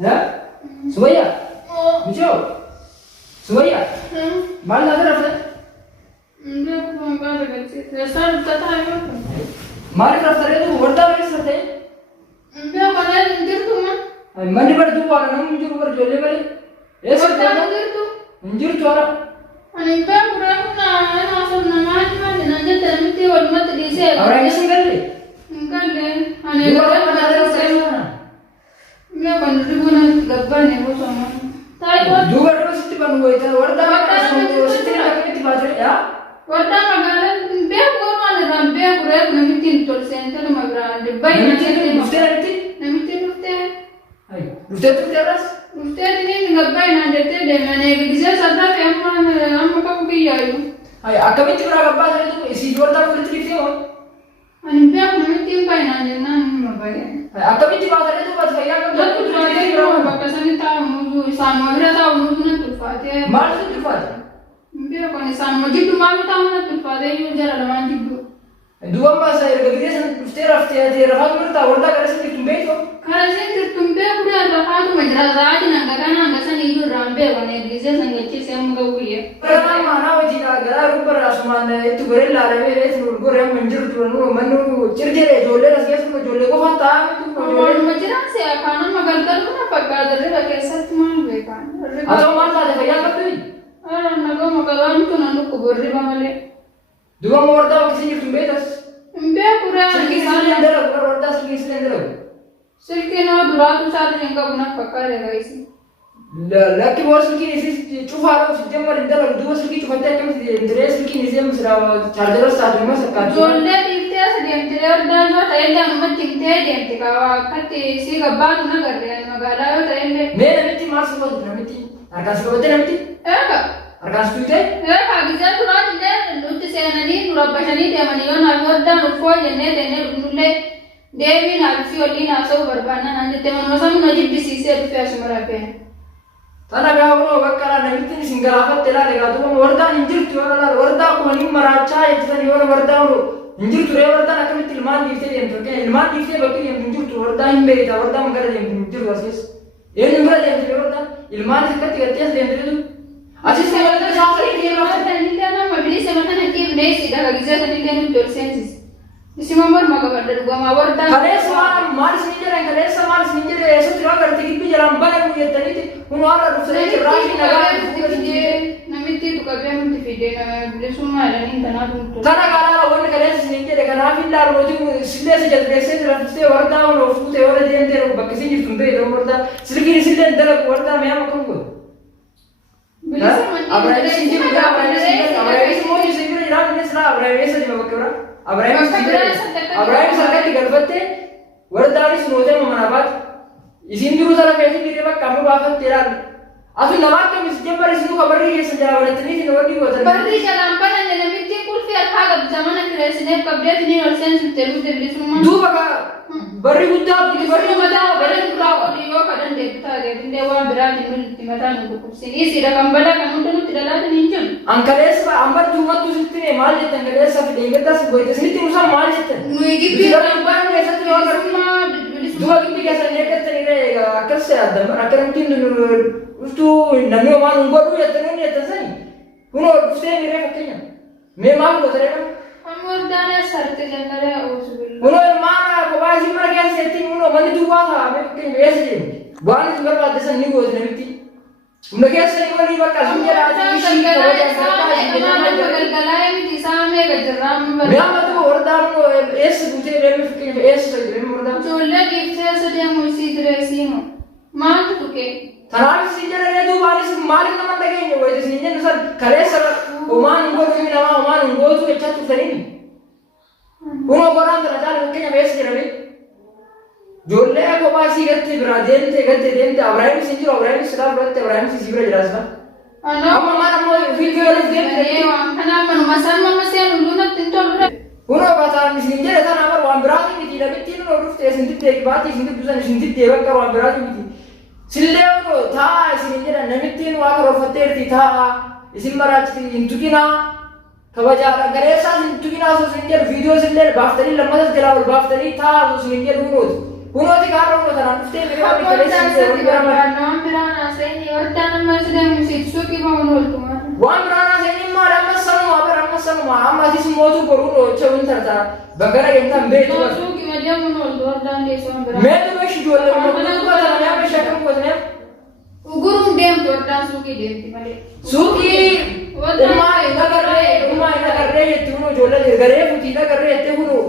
ها سوية بيجو سوية ما لنا درفة ما درفة ريدو وردا بيس رتة ما نبر دو وارا نم نجور ور جولي بلي إيش نجور توارا أورا إيش نقولي dua terus itu kan gue itu warda terus itu nak kita baca ya warda magala biar gua mana ram biar gua namitin tol center magala debai namitin namitin Rufte tu teras ini ngabai nanti deh mana bisa sadar yang mana kamu kiai ay akami tu berapa bahasa itu isi warda berarti dia ani biar namitin pai nanti nan ngabai akami tu bahasa itu bahasa yang sama berada tahu nuju tulfate mana tu tulfate biar kau ni sama jitu malu tahu na tulfate itu jalan lawan jitu dua masa yang begitu sen rafte ada rafat berita warda kerana sen tumbe itu kerana sen tumbe udah rafat tu majra zat nangga kan nangga sen itu rambe wane dize sanggeci sen muka uye kerana mana wajib agar rupar asman itu beri lari mere itu goreng menjur tu manu cerjere jole rasanya semua jole ko fata itu majra se kanan magal kalau na pakai dari pakai set mana bekan atau mana ada yang apa tu naga magalan tu nanu kubur riba male dua warda waktu tumbe tas biar kurang silki warda silki silki na dua tu saat yang kau nak pakai lega isi laki war silki isi cufa lo sistem war indra dua silki cufa tak kami indra silki isi mesra charger start rumah sekarang jole itu sedang teror dan jo tayang anumat tingte dia tikawa kati si gabbat na kerja magala yo tayang me namiti masuk lagi namiti arkas ko betul namiti arkas tu itu bisa tu lah tidak lucu senani turap pasani dia manion agorda nufo jenne tene nulle dewi nafsi oli naso berbana nanti teman masam najib bisi se rupiah semarape tanah kau wakala namiti singgah apa telah lega tu warda injil tu warda ko ni maracha itu tadi warda injil tu warda nak kami ilman dikte yang tu kan ilman dikte bagi yang injil tu warda imbe itu warda mengkara yang injil wasis yang imbe yang tu warda ilman sekat tiga yang tu asis warda jauh ini warda ini dia nama beli semata nanti beli sih dah lagi saya tadi dia nutur sensis isi mamar maga warda gua ma warda kale sama maris ninjere eso tidak kerja kipi jalan balik punya tadi tu unwara rusai cerasi naga namiti tu kabel nanti video na beli semua ada ni tanah tu tanah kalau orang kale ninjere karena filter roju sile sejak desa terus warda orang fute orang dia enter bakasi ni tumbe itu warda silki sile enter warda memang kamu beli semua Abraham sinjir juga Abraham semua ni sinjir jalan ni serah Abraham esa di bawah kira Abraham sarkat di galbate warda ni semua tu memanabat isin dulu salah kaya ni dia kamu bahkan tiran asu nama kami sejak baris itu kabar dia sejak awal ini sih nawar di kota baris jalan panen dan namiti kulfi alhaga zaman nak resene kabel ini orsen sutelu beli semua dua baka bari buta bari buta liwa kadang dekta dia dewa berat ini timatan untuk sini sih dah kambala kamu tu tidak ada ninjam angkales ambar cuma tu sini mal jatuh angkales tapi dia kata sebuah itu sini tu usah mal jatuh nuigi kita nampak ni satu orang dua kali biasa ni kata ni akal saya ada akal mungkin itu nami orang umbar tu ya tenun ya tersani puno saya ni reka kenya memang tu saya amor dana sarte jangare usul puno mana kawasi mereka setting puno mandi tu apa mungkin biasa je bukan juga pada sana ni buat nanti mereka sering mandi pakai sungai aja isi memang tu orang tu es bukan remeh es saja remeh orang Jolle gift saja musik resino maan tu ke Tanah sinjir ada tu baris malik nama tak ini, wajib sinjir nusar karesar, oman unggul ini nama oman unggul tu echat tu tadi ni. Uno orang terasa mungkin yang biasa jadi. Jolle aku pasti ganti beraden, Abraham sinjir sudah berarti Abraham sinjir jelas kan? Amma mana mau video orang dia? Kenapa masan masih lulunat tentu lulunat. Uno kata sinjir itu nama orang berarti ni tidak betul orang tu sinjir dia berarti sinjir bukan sinjir dia kan orang berarti ni. Sileo tha sinjira namitin wa karo faterti tha isimbarati intukina kawaja garesa intukina so sinjir video sinjir baftari lamma gala baftari tha so sinjir urod Kunooti kaarra kunoota naan dhuftee miira waan biraan haasa'in immoo amma sanuma amma atis mootuu boruu dhoocha wintarta baggara gentaan beetu meetu beeshi ijoollee kunoota gootana yaa beeshi akkam gootana Gurun deemtu wardaan suuqii deemti malee. Suuqii ummaa ina garree jetti kunuun ijoollee garee fuutii ina garree jettee kunuun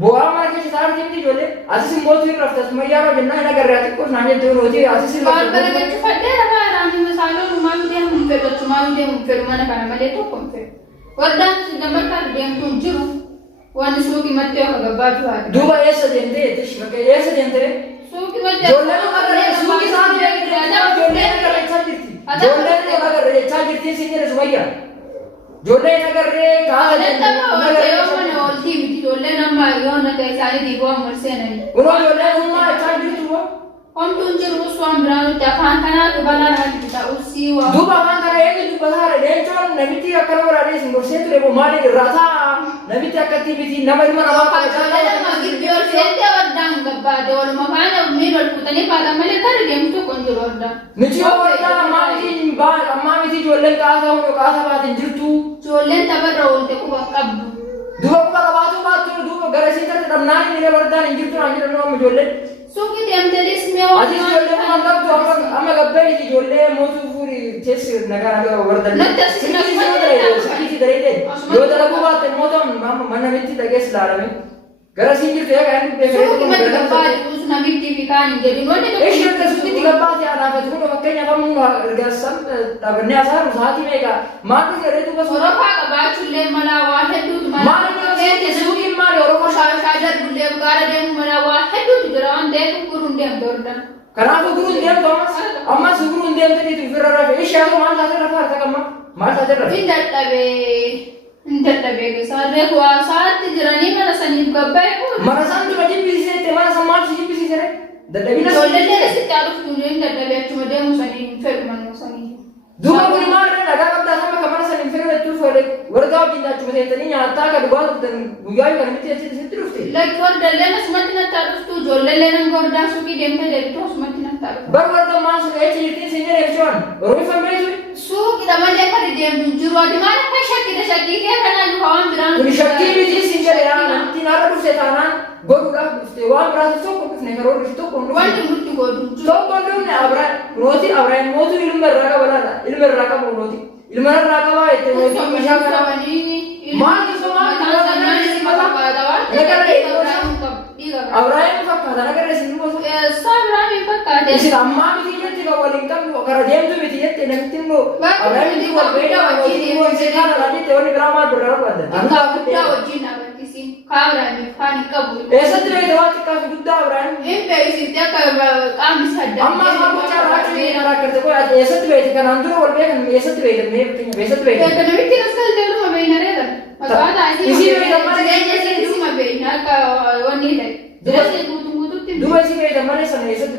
bu'aa mana keessa taa'anii jirti ijoollee asis mootuu hin raftas mayyaama jennaan ina garree ati qofnaan jettee kunuuti asis hin raftas. Waan baragachuufadhee lafaa irraanii masaaloo maal deemu hin fedhu achumaan deemu hin fedhu mana kana malee tokko hin fedhu. Wardaan sun gammataan deemtu hin jiru waan suuqii mattee akka gabbaa jiraatu. Duuba eessa deemtee jettee bakka eessa deemtee? Suuqii mattee. Ijoolleen agarree suuqii isaanii ijoolleen agarreechaa jirti. Ijoolleen agarreechaa jirti siin jedhe Sumayyaa. Ijoolleen agarree mana ooltii miti ijoolleen amma yoo naga isaaniitiif waan marseenani. Kunoo ijoolleen humnaa jechaa jirtu moo? Homtuun jiru waan biraan nuti afaan kanaatu balaa namatti ta'uusii waan. Duuba afaan kana eenyu dubbataara leencoon namitti akkana waraabee sin gorsee ture moo maali irraa ta'a namitti akkatti miti nama ilma namaa qabachaa gidduu ol seentee wardaan gabbaade waluma faana miidha ol kutanii faata malee tarii deemtu tokko hin jiru wardaan. Miti yoo wardaan ammaa miti ijoolleen qaasaa hundoo qaasaa baatin jirtu. Ijoolleen tapharra oolte quba qabdu. Duuba quba qabaatu baattu duuba gara siitarra dhabnaan inni wardaan hin jirtu naan jedhan amma ijoolleen. Suuqii deemtelis mee ati ijoollee waan qabdu amma gabbee ijoollee mootuu fuudhi teessi nagaa wardan. Natti asii yoo dalaguu baatte mootoon mana namitti dhageessi laalame. Gara siin jirtu yaa kan dubbee suuqii matti gabbaa jiruus namitti fi kaan hin jedhin wanni tokko. Ishee akka suuqitti gabbaate anaafatu kun fakkeenyaaf amma ergaasaan dhaabannee asaaru sa'aatii meeqa maal dhufu jedhee duuba suuqii. Orofaa qabaachuullee malaa waa hedduutu maal inni suuqiin maali orofaa shaashaa darbullee gaara deemu malaa waa hedduutu jira waan ta'eef guruun deemte ordaan. Kanaafuu guruun deemtu ammas guruun deemtaniitu ofirra rafe ishee akka maal taatee rafa harka qabma maal taatee rafe. Hin dadhabee keessaa waa sa'aatti jiranii mana saniif gabbaa'e kun. Mana san dura jibbisiisee mana san maal si jibbisiisee dadhabina. Ijoollee asitti haadhuuf hin dadhabee achuma deemu sanii hin fedhu mannuu sanii. Duuba kun maal dhagaa qabdaa sama kan mana san hin fedhu jechuuf wargaa wajjin achuma seentanii nyaattaa akka dhugaa dhuftan guyyaa kana miti asitti dhufte. Lakki wardallee asumatti natti haadhuftu ijoollee nama wardaa suuqii deemtee deemtu asumatti natti haadhuftu. Bar wardaa maan sun eechi jirtiin sin jedhee jechuun oromiifamee ture. Suuqidha malee kan deemtu jiru ati maal akka shakkii kee kanaan waan biraan. Kun shakkii miti sin jedhee namti naarra dhufte taanaan godhuudhaaf dhufte waan biraatu tokko dhufne karoora dhufte tokko dhufne. Wanti nuti godhu. Tokko dhufne Abrahaam mootuu ilma irraa qaba laala ilma irraa qaba mooti ilma irraa qaba jettee mootii meeshaa kana. Maal Abrahaam fakkaata nagarra isin mootu. Abrahaam fakkaate. Isin ammaa miti jetti kan waliin qabnu kara deemtu miti jette namitti immoo Abrahaam miti wal beekaa wajjin kana laa jette wanni biraa maal birraa barbaadda. Guddaa wajjin agarsiisin Abrahaamiif kan hin qabu. Eessatti beekte waan xiqqaa fi guddaa Abrahaam. Hin beeksisti akka qaamni saddaa. Amma afaan gochaa raachuu karaa garte koo ati eessatti beekte kanaan dura wal beekan eessatti beekte mee fakkeenyaaf eessatti beekte. Beekte namitti as galtee dhuma beeynareera. Maqaata isii beektan malee jireenya isii dhuma beeyna akka wanni ta'e. Jireenya guutuutti. Duba isii beektan malee sana eessatti